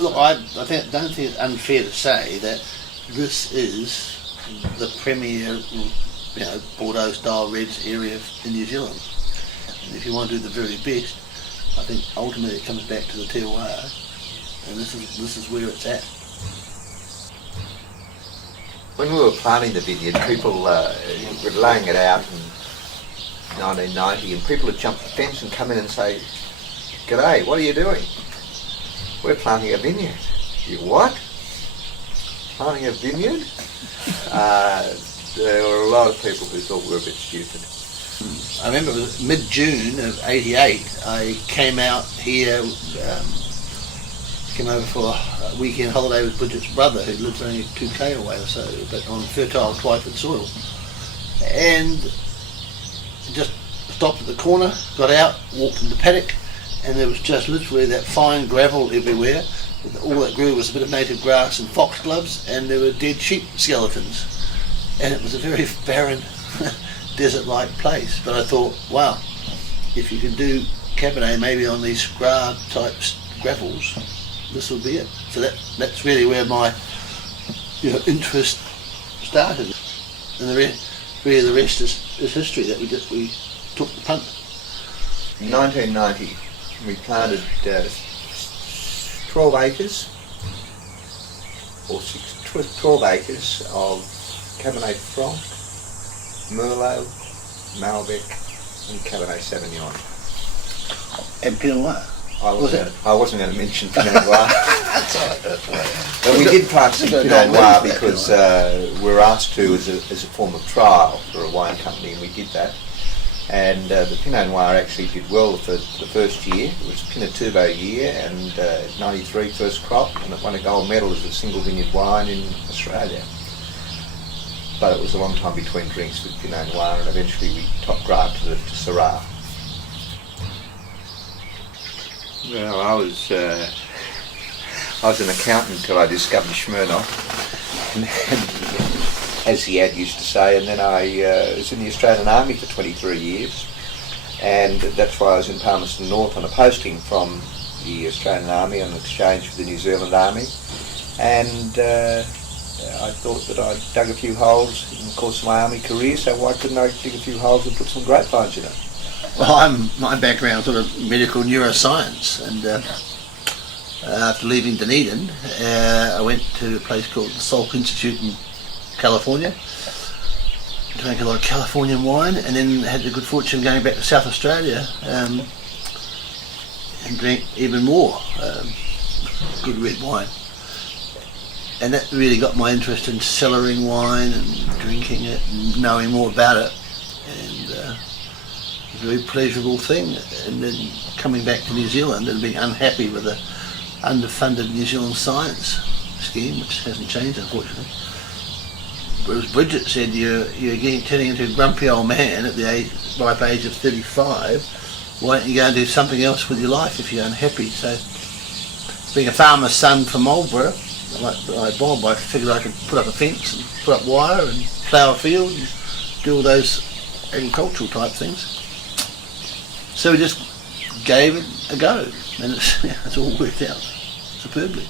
Look, I don't think it's unfair to say that this is the premier, Bordeaux style reds area in New Zealand. And if you want to do the very best, I think ultimately it comes back to the terroir, and this is where it's at. When we were planting the vineyard, people were laying it out in 1990, and people would jump the fence and come in and say, "G'day, what are you doing?" "We're planting a vineyard." "You what? Planting a vineyard?" There were a lot of people who thought we were a bit stupid. I remember it was mid-June of '88, I came out here, came over for a weekend holiday with Bridget's brother, who lives only 2k away or so, but on fertile Twyford soil. And just stopped at the corner, got out, walked in the paddock, and there was just literally that fine gravel everywhere. All that grew was a bit of native grass and foxgloves, and there were dead sheep skeletons. And it was a very barren, desert-like place. But I thought, wow, if you can do Cabernet maybe on these scrub-type gravels, this will be it. So that's really where my interest started. And the rest is history, that we took the punt. In 1990, we planted 12 acres, or 12 acres of Cabernet Franc, Merlot, Malbec, and Cabernet Sauvignon. And Pinot Noir. I wasn't going to mention Pinot Noir. But we did plant some Pinot Noir because we were asked to as a form of trial for a wine company, and we did that. And the Pinot Noir actually did well for the first year. It was a Pinot Turbo year, and 93 first crop, and it won a gold medal as a single vineyard wine in Australia. But it was a long time between drinks with Pinot Noir, and eventually we top graded it to Syrah. Well, I was an accountant until I discovered Smirnoff, and as the ad used to say, and then I was in the Australian Army for 23 years, and that's why I was in Palmerston North on a posting from the Australian Army on exchange for the New Zealand Army, and I thought that I'd dug a few holes in the course of my army career, so why couldn't I dig a few holes and put some grapevines in it? Well, my background sort of medical neuroscience, and after leaving Dunedin, I went to a place called the Salk Institute in California to make a lot of Californian wine, and then had the good fortune of going back to South Australia and drank even more good red wine. And that really got my interest in cellaring wine and drinking it and knowing more about it, and a very pleasurable thing. And then coming back to New Zealand and being unhappy with the underfunded New Zealand science scheme, which hasn't changed unfortunately. Whereas Bridget said you're turning into a grumpy old man at the ripe age of 35, why don't you go and do something else with your life if you're unhappy? So being a farmer's son from Marlborough, like Bob, I figured I could put up a fence and put up wire and plough a field and do all those agricultural type things. So we just gave it a go, and it's all worked out superbly.